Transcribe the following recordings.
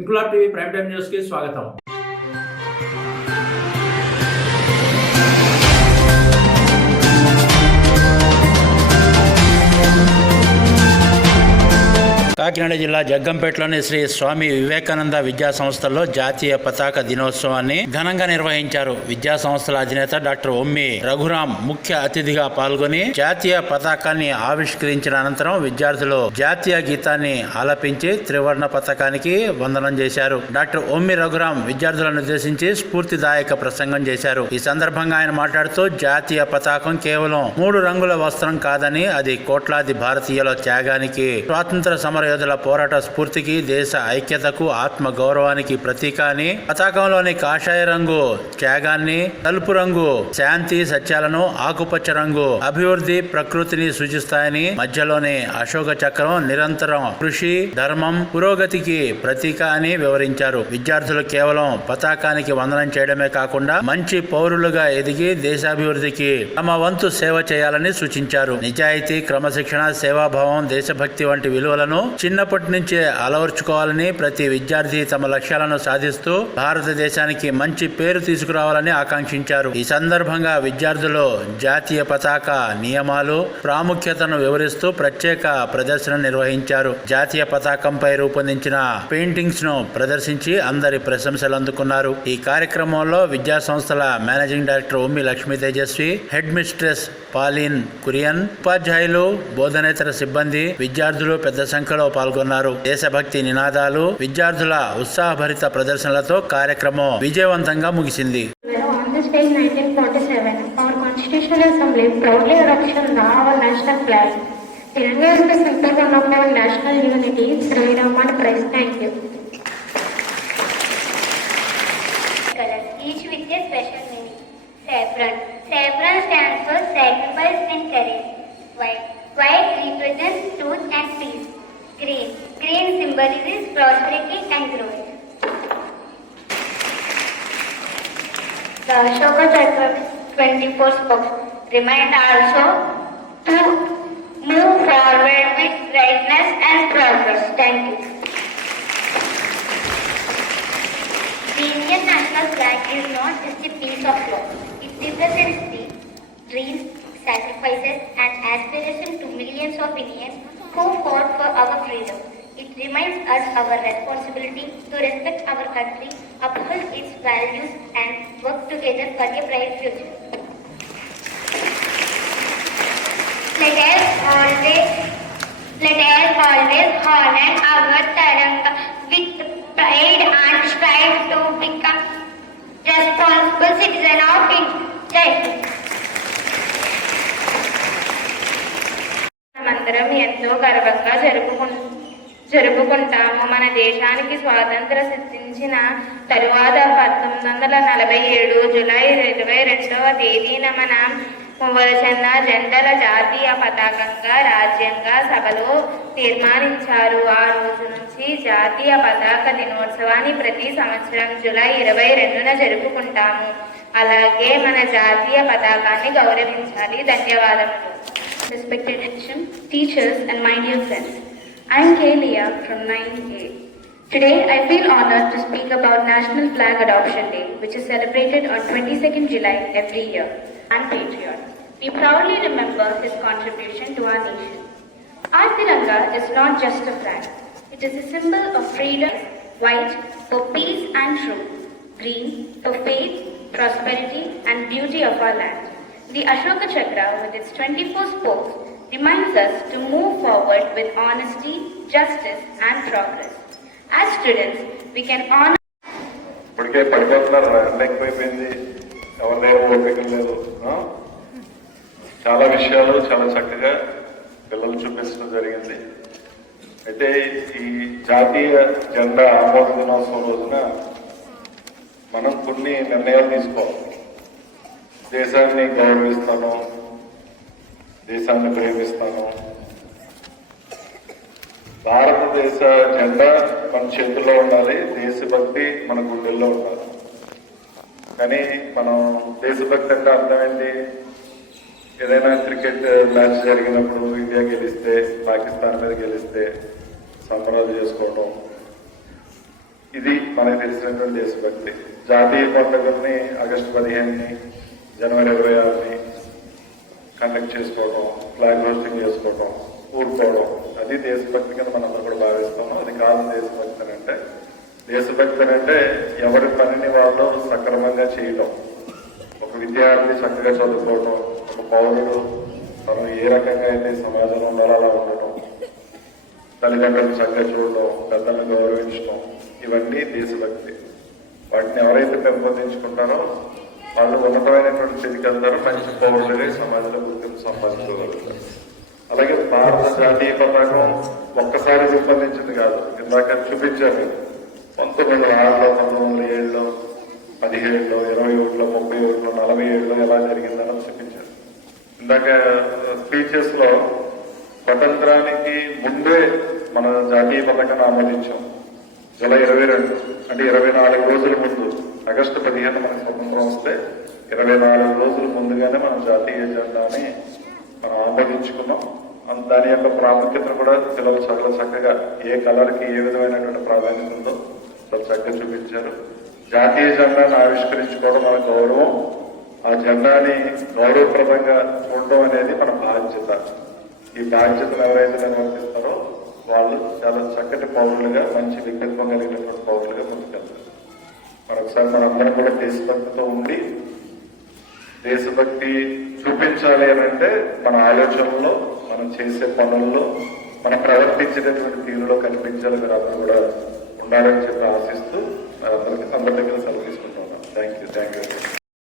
Inquilab TV prime time news కి స్వాగతం. కాకినాడ జిల్లా జగ్గంపేటలోని శ్రీ స్వామి వివేకానంద విద్యా సంస్థల్లో జాతీయ పతాక దినోత్సవాన్ని ఘనంగా నిర్వహించారు. విద్యా సంస్థల అధినేత డాక్టర్ ఒమ్మి రఘురాం ముఖ్య అతిథిగా పాల్గొని జాతీయ పతాకాన్ని ఆవిష్కరించిన అనంతరం విద్యార్థులు జాతీయ గీతాన్ని ఆలపించి త్రివర్ణ పతాకానికి వందనం చేశారు. డాక్టర్ ఒమ్మి రఘురాం విద్యార్థులను ఉద్దేశించి స్ఫూర్తిదాయక ప్రసంగం చేశారు. ఈ సందర్భంగా ఆయన మాట్లాడుతూ జాతీయ పతాకం కేవలం 3 రంగుల వస్త్రం కాదని, అది కోట్లాది భారతీయుల త్యాగానికి, స్వాతంత్ర సమర యోధుల పోరాట స్ఫూర్తికి, దేశ ఐక్యతకు, ఆత్మ గౌరవానికి ప్రతీక అని, పతాకంలోని కాషాయ రంగు త్యాగాన్ని, తెలుపు రంగు శాంతి సత్యాలను, ఆకుపచ్చ రంగు అభివృద్ధి ప్రకృతిని సూచిస్తాయని, మధ్యలోని అశోక చక్రం నిరంతరం కృషి, ధర్మం, పురోగతికి ప్రతీక అని వివరించారు. విద్యార్థులు కేవలం పతాకానికి వందనం చేయడమే కాకుండా మంచి పౌరులుగా ఎదిగి దేశాభివృద్ధికి తమ వంతు సేవ చేయాలని సూచించారు. నిజాయితీ, క్రమశిక్షణ, సేవాభావం, దేశభక్తి వంటి విలువలను చిన్నప్పటి నుంచే అలవర్చుకోవాలని, ప్రతి విద్యార్థి తమ లక్ష్యాలను సాధిస్తూ భారతదేశానికి మంచి పేరు తీసుకురావాలని ఆకాంక్షించారు. ఈ సందర్భంగా విద్యార్థులు జాతీయ పతాక నియమాలు, ప్రాముఖ్యతను వివరిస్తూ ప్రత్యేక ప్రదర్శన నిర్వహించారు. జాతీయ పతాకంపై రూపొందించిన పెయింటింగ్స్ ను ప్రదర్శించి అందరి ప్రశంసలు అందుకున్నారు. ఈ కార్యక్రమంలో విద్యా సంస్థల managing director Ommi Lakshmi Tejaswi, headmistress Pauline Kurian, ఉపాధ్యాయులు, బోధనేతర సిబ్బంది, విద్యార్థులు పెద్ద సంఖ్యలో పాల్గొన్నారు. దేశభక్తి నినాదాలు, విద్యార్థుల ఉత్సాహభరిత ప్రదర్శనలతో కార్యక్రమం విజయవంతంగా ముగిసింది. Saffron stands for sacrifice and courage. White represents truth and peace. Green symbolizes prosperity and growth. The Ashoka Chakra 24 spokes remind also to move forward with rightness and progress. Thank you. The Indian national flag is not just a piece of cloth. It represents the dreams, sacrifices and aspirations to millions of Indians who fought for our freedom. It reminds us our responsibility to respect our country, uphold its values and work together for a bright future. Let us always honor our Tiranga with pride and strive to become responsible citizen of India. మనమందరం ఎంతో గర్వంగా జరుపుకుంటాము. మన దేశానికి స్వాతంత్ర సిద్ధించిన తరువాత 1947 July 22వ తేదీన మన మూవచంద జెండల జాతీయ పతాకంగా రాజ్యాంగ సభలో తీర్మానించారు. ఆ రోజు నుంచి జాతీయ పతాక దినోత్సవాన్ని ప్రతి సంవత్సరం జూలై 22న జరుపుకుంటాము. అలాగే మన జాతీయ పతాకాన్ని గౌరవించాలి. ధన్యవాదములు. Respected teachers and my dear friends, I am K. Leah from 9A. Today I feel honored to speak about National Flag Adoption Day, which is celebrated on 22nd July every year. And patriot, we proudly remember his contribution to our nation. Our Tiranga is not just a flag; it is a symbol of freedom. White for peace and truth, green for faith, prosperity, and beauty of our land. The Ashoka Chakra, with its 24 spokes, reminds us to move forward with honesty, justice, and progress. As students, we can honor. చాలా విషయాలు చాలా చక్కగా పిల్లలు చూపించడం జరిగింది. అయితే ఈ జాతీయ జెండా ఆమోద దినోత్సవం రోజున మనం కొన్ని నిర్ణయాలు తీసుకోవాలి. దేశాన్ని గౌరవిస్తాను, దేశాన్ని ప్రేమిస్తాను, భారతదేశ జెండా మన చేతుల్లో ఉండాలి, దేశభక్తి మన గుండెల్లో ఉండాలి. కానీ మనం దేశభక్తి అంటే అర్థం ఏంటి? ఏదైనా క్రికెట్ మ్యాచ్ జరిగినప్పుడు ఇండియా గెలిస్తే, పాకిస్తాన్ మీద గెలిస్తే సంబరాలు చేసుకోవడం, ఇది మనకు తెలిసినటువంటి దేశభక్తి. జాతీయ పండుగల్ని ఆగస్టు 15ని, జనవరి 26ని కండక్ట్ చేసుకోవడం, ఫ్లాగ్ హోస్టింగ్ చేసుకోవడం, ఊరుకోవడం, అది దేశభక్తి కింద మనందరూ కూడా భావిస్తాము. అది కాదు దేశభక్తి అంటే. దేశభక్తి అంటే ఎవరి పనిని వాళ్ళు సక్రమంగా చేయడం. ఒక విద్యార్థి చక్కగా చదువుకోవడం, ఒక పౌరుడు తను ఏ రకంగా అయితే సమాజంలో ఉండాలో అలా ఉండటం, తల్లిదండ్రులను చక్కగా చూడడం, పెద్దలను గౌరవించడం, ఇవన్నీ దేశభక్తి. వాటిని ఎవరైతే పెంపొందించుకుంటారో వాళ్ళు ఉన్నతమైనటువంటి స్థితికి వెళ్తారు, మంచి పౌరులుగా సమాజంలో గుర్తింపు సంపాదించుకోగలుగుతారు. అలాగే భారత జాతీయ పతాకం ఒక్కసారి రూపొందించింది కాదు, ఇందాక చూపించారు. 1906లో, 1907లో, 17లో, 21లో, 31లో, 47లో ఎలా జరిగిందని చూపించారు. ఇందాక స్పీచెస్ లో స్వతంత్రానికి ముందే మన జాతీయ పతాకాన్ని ఆమోదించాం. జూలై 22 అంటే 24 రోజుల ముందు, ఆగస్టు 15 మనకు స్వతంత్రం వస్తే 24 రోజుల ముందుగానే మనం జాతీయ జెండాని మనం ఆమోదించుకున్నాం. దాని యొక్క ప్రాముఖ్యతను కూడా పిల్లలు చాలా చక్కగా ఏ కలర్కి ఏ విధమైనటువంటి ప్రాధాన్యత ఉందో చాలా చక్కగా చూపించారు. జాతీయ జెండాను ఆవిష్కరించుకోవడం మన గౌరవం, ఆ జెండాని గౌరవప్రదంగా చూడడం అనేది మన బాధ్యత. ఈ బాధ్యతను ఎవరైతే నిర్వర్తిస్తారో వాళ్ళు చాలా చక్కటి పౌరులుగా, మంచి వ్యక్తిత్వం కలిగినటువంటి పౌరులుగా ముందుకెళ్తారు. మరొకసారి మనందరం కూడా దేశభక్తితో ఉండి, దేశభక్తి చూపించాలి అని అంటే మన ఆలోచనల్లో, మనం చేసే పనుల్లో, మనం ప్రవర్తించేటటువంటి తీరులో కనిపించాలి. మీరు అందరూ కూడా ఉండాలని చెప్పి ఆశిస్తూ అందరి దగ్గర సెలవు తీసుకుంటూ ఉన్నాం. Thank you.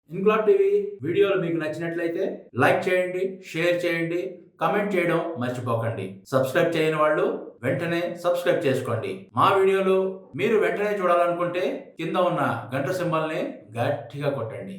ఇంక్లాబ్ టీవీ వీడియోలు మీకు నచ్చినట్లయితే లైక్ చేయండి, షేర్ చేయండి, కమెంట్ చేయడం మర్చిపోకండి. సబ్స్క్రైబ్ చేయని వాళ్ళు వెంటనే సబ్స్క్రైబ్ చేసుకోండి. మా వీడియోలు మీరు వెంటనే చూడాలనుకుంటే కింద ఉన్న గంట సింబల్ని గట్టిగా కొట్టండి.